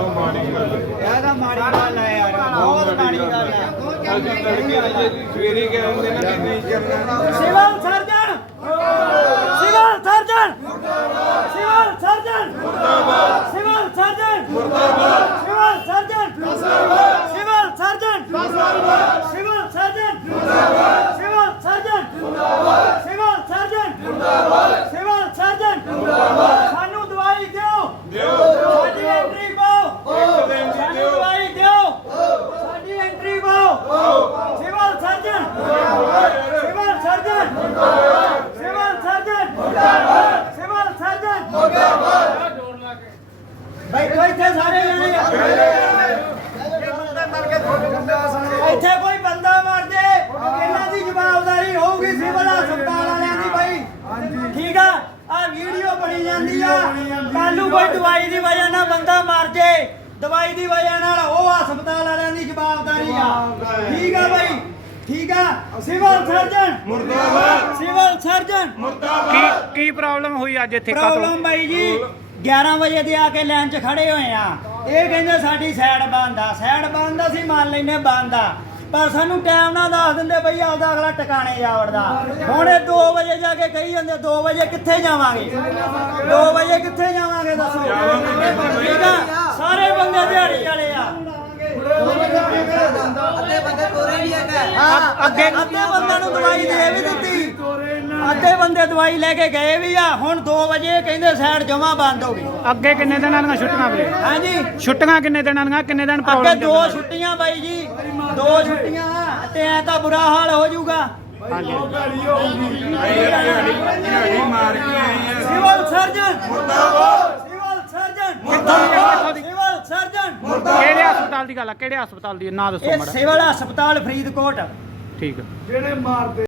ਇਹਦਾ ਮਾੜੀ ਗੱਲ ਹੈ ਯਾਰ ਬਹੁਤ ਮਾੜੀ ਗੱਲ ਹੈ ਅੱਜ ਤੜਕੇ ਅਜੇ ਸਵੇਰੇ ਗਏ ਹੁੰਦੇ ਨਾ ਕਿ ਨਹੀਂ ਕਰਨਾ ਸਿਵਲ ਸਰਜਨ। Civil surgeon. ਮੁਰਦਾਬਾਦ ਸਿਵਲ ਸਰਜਨ। ਮੁਰਦਾਬਾਦ ਸਿਵਲ ਸਰਜਨ। ਮੁਰਦਾਬਾਦ ਸਿਵਲ ਸਰਜਨ। ਮੁਰਦਾਬਾਦ ਸਿਵਲ ਸਰਜਨ ਮੁਰਦਾਬਾਦ ਬੈਠੋ ਇੱਥੇ ਸਾਰੇ ਜਣੇ। ਇੱਥੇ ਕੋਈ ਬੰਦਾ ਮਰ ਜੇ ਇਹਨਾਂ ਦੀ ਜਵਾਬਦਾਰੀ ਹੋਊਗੀ ਸਿਵਲ ਹਸਪਤਾਲ ਵਾਲਿਆਂ ਦੀ ਬਾਈ। ਠੀਕ ਆ? ਆ ਵੀਡੀਓ ਬਣੀ ਜਾਂਦੀ ਆ। ਕੱਲ ਨੂੰ ਕੋਈ ਦਵਾਈ ਦੀ ਵਜ੍ਹਾ ਨਾਲ ਬੰਦਾ ਮਰ ਜੇ ਦਵਾਈ ਦੀ ਵਜ੍ਹਾ ਨਾਲ ਉਹ ਹਸਪਤਾਲ ਵਾਲਿਆਂ ਦੀ ਜਵਾਬਦਾਰੀ ਆ। ਠੀਕ ਆ ਬਾਈ? ਠੀਕ ਆ? Civil surgeon. ਮੁਰਦਾਬਾਦ। Civil surgeon. ਕੀ ਕੀ ਪ੍ਰੋਬਲਮ ਹੋਈ ਅੱਜ ਇੱਥੇ? ਪ੍ਰੋਬਲਮ ਬਾਈ ਜੀ 11 ਵਜੇ ਦੇ ਆ ਕੇ ਲਾਈਨ 'ਚ ਖੜੇ ਹੋਏ ਆ। ਇਹ ਕਹਿੰਦੇ ਸਾਡੀ ਸਾਈਡ ਬੰਦ ਆ। ਸਾਈਡ ਬੰਦ ਅਸੀਂ ਮੰਨ ਲੈਨੇ ਬੰਦ ਆ। ਪਰ ਸਾਨੂੰ ਟਾਈਮ ਨਾਲ ਦੱਸ ਦਿੰਦੇ ਬਈ ਆਪਦਾ ਅਗਲਾ ਟਿਕਾਣੇ ਜਾ ਵੜਦਾ ਹੁਣ ਇਹ 2 ਵਜੇ ਜਾ ਕੇ ਕਹੀ ਜਾਂਦੇ 2 ਵਜੇ ਕਿੱਥੇ ਜਾਵਾਂਗੇ? 2 ਵਜੇ ਕਿੱਥੇ ਜਾਵਾਂਗੇ ਦੱਸੋ? ਠੀਕ ਆ? ਸਾਰੇ ਬੰਦੇ ਦਿਹਾੜੀ ਵਾਲੇ ਆ। ਹਾਂ, ਅੱਗੇ ਅੱਧੇ ਬੰਦਿਆਂ ਨੂੰ ਦਵਾਈ ਦੇ ਵੀ ਦਿੱਤੀ ਅੱਧੇ ਬੰਦੇ ਦਵਾਈ ਲੈ ਕੇ ਗਏ ਵੀ ਆ ਹੁਣ 2 ਵਜੇ ਕਹਿੰਦੇ ਸਾਈਡ ਜਮਾ ਬੰਦ ਹੋ ਗਈ। ਅੱਗੇ ਕਿੰਨੇ ਦਿਨਾਂ ਦੀਆਂ ਛੁੱਟੀਆਂ ਵੀਰੇ? ਹਾਂਜੀ। ਛੁੱਟੀਆਂ ਕਿੰਨੇ ਦਿਨਾਂ ਦੀਆਂ ਕਿੰਨੇ ਦਿਨ ਅੱਗੇ ਪ੍ਰੋਬਲਮ ਦੋ ਛੁੱਟੀਆਂ ਬਾਈ ਜੀ ਦੋ ਛੁੱਟੀਆਂ ਤੇ ਐ ਤਾਂ ਬੁਰਾ ਹਾਲ ਹੋ ਜਾਊਗਾ। ਸਿਵਲ ਸਰਜਨ ਮੁਰਦਾਬਾਦ ਸਿਵਲ ਸਰਜਨ ਕਿੱਥੋਂ ਦੀ? Civil surgeon. ਕਿਹੜੇ ਹਸਪਤਾਲ ਦੀ ਗੱਲ ਆ? ਕਿਹੜੇ ਹਸਪਤਾਲ ਦੀ? ਨਾਂ ਦੱਸੋ ਇਹ ਮਾੜਾ ਸਿਵਲ ਹਸਪਤਾਲ ਫਰੀਦਕੋਟ। ਠੀਕ ਆ।